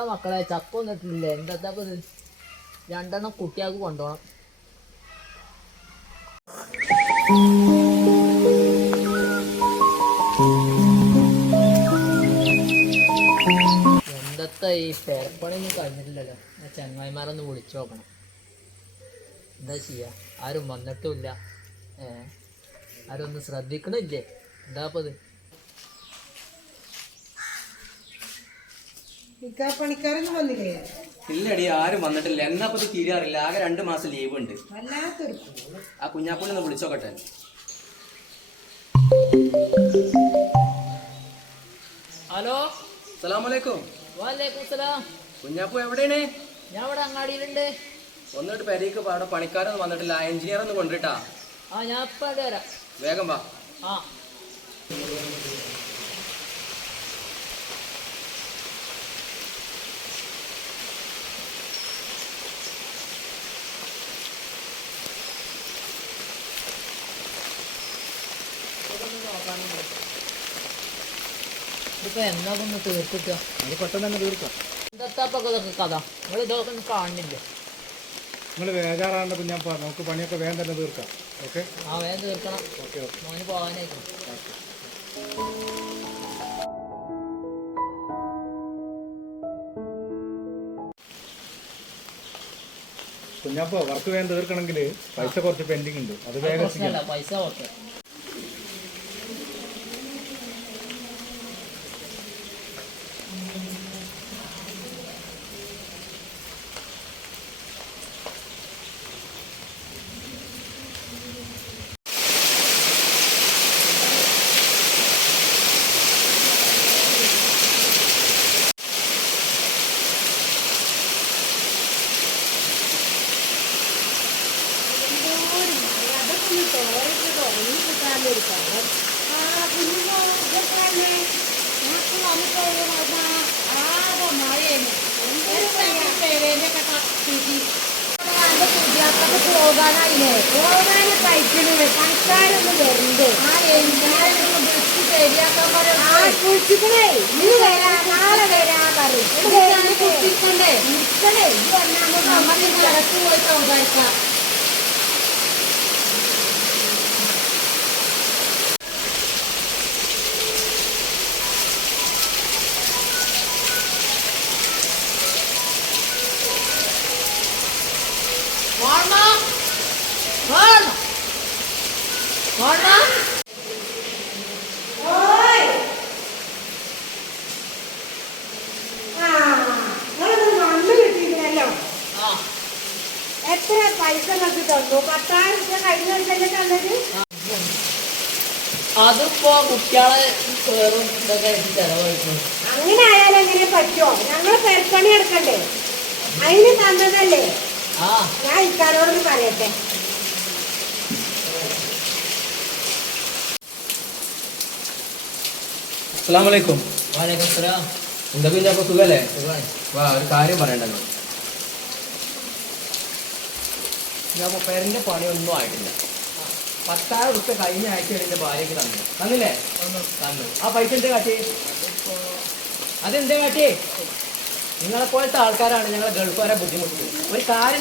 എന്താ മക്കളെ ചക്ക ഒന്നിട്ടില്ല എന്താ ഇത് രണ്ടെണ്ണം കുട്ടികൾക്ക് കൊണ്ടുപോകണം. എന്തത്തെ ഈ പേരപ്പണിയൊന്നും കഴിഞ്ഞിട്ടില്ലല്ലോ. ചങ്ങായിമാരൊന്ന് വിളിച്ചു നോക്കണം. എന്താ ചെയ്യാ, ആരും വന്നിട്ടുമില്ല. ആരും ഒന്നും ശ്രദ്ധിക്കണില്ലേ? എന്താപ്പത് പണിക്കാരൊന്നും വന്നില്ലേ? ഇല്ലടി, ആരും വന്നിട്ടില്ല. എന്നാ പറ്റി തീരാറില്ല. ആകെ 2 മാസം ലീവ് ഉണ്ട്. വല്ലാത്തൊരു ആ കുഞ്ഞാപ്പൂനെ ഒന്ന് വിളിച്ചോക്കട്ടെ. ഹലോ, അസ്സലാമലൈക്കും. വാലേക്കും സലാം. കുഞ്ഞാപ്പൂ എവിടെയാണ്? ഞാൻ ഇവിടെ അങ്ങാടിയിലുണ്ട്. ഒന്നിട്ട് പെരേക്ക് പാടെ പണിക്കാരൊന്നും വന്നിട്ടില്ല. എഞ്ചിനീയർ ഒന്ന് കൊണ്ടിട്ടാ. ഞാൻ ഇപ്പം വരാം. വേഗം വാ. ആ ഇതിപ്പോ എന്നാ ഒന്ന് തീർത്തിട്ടോ? അത് പെട്ടെന്ന് തന്നെ തീർക്കാം. എന്താപ്പൊക്കെ കഥ നിങ്ങൾ ഇതൊക്കെ ഒന്നും കാണുന്നില്ല. നിങ്ങൾ വേജാറാണ്ട് കുഞ്ഞാപ്പ, നമുക്ക് പണിയൊക്കെ വേഗം തന്നെ തീർക്കാം. ഓക്കെ, വേഗം തീർക്കണം. Okay okay. മോന് പോകാനായിരിക്കും. കുഞ്ഞാപ്പ, വർക്ക് വേഗം തീർക്കണമെങ്കിൽ പൈസ കുറച്ച് പെൻഡിങ് ഉണ്ട്. അത് വേഗം പ്രശ്നമല്ല, പൈസ ഓക്കെ. പോകാനായില്ലേ? പോകാനും കഴിക്കണേ. പണിക്കാരൊന്നും വരണ്ട്. കുളിച്ചിക്കണേ. ഇന്ന് വരാ, നാളെ വരാ പറയും. കുളിക്കണ്ടേ? നിൽക്കണേ. ഇത് വന്നാകുമ്പോ നമുക്ക് നടത്തു പോയി സംസാരിക്കാം. എത്ര പൈസ നമുക്ക് തന്നു? 10,000 രൂപ കഴിഞ്ഞ വർഷല്ലേ തന്നത്? അതിപ്പോ കുട്ടികളെ കയറും ഇതൊക്കെ ചെലവഴിക്കും. അങ്ങനെ ആയാലും എങ്ങനെ പറ്റുമോ? ഞങ്ങള് പെരപ്പണി എടുക്കണ്ടേ? അതിന് തന്നതല്ലേ. ഞാൻ ഇക്കാരോടൊന്ന് പറയട്ടെ. അസ്സലാമലൈക്കും. വാലേക്കും സലാം. എന്താ കുഞ്ഞാപ്പ, സുഖല്ലേ? സുഖമാണ്. വാ, ഒരു കാര്യം പറയണ്ടല്ലോ. ഞാൻ പേരന്റെ പണിയൊന്നും ആയിട്ടില്ല. 10,000 രൂപ കഴിഞ്ഞ ആഴ്ച എന്റെ ഭാര്യക്ക് തന്നില്ലേ? തന്നു. ആ പൈസ എന്താ കാട്ടി? അതെന്താ കാട്ടി? നിങ്ങളെപ്പോലത്തെ ആൾക്കാരാണ് ഞങ്ങളെ ഗൾഫുകാരെ ബുദ്ധിമുട്ടിക്കുന്നത്. ഒരു കാര്യം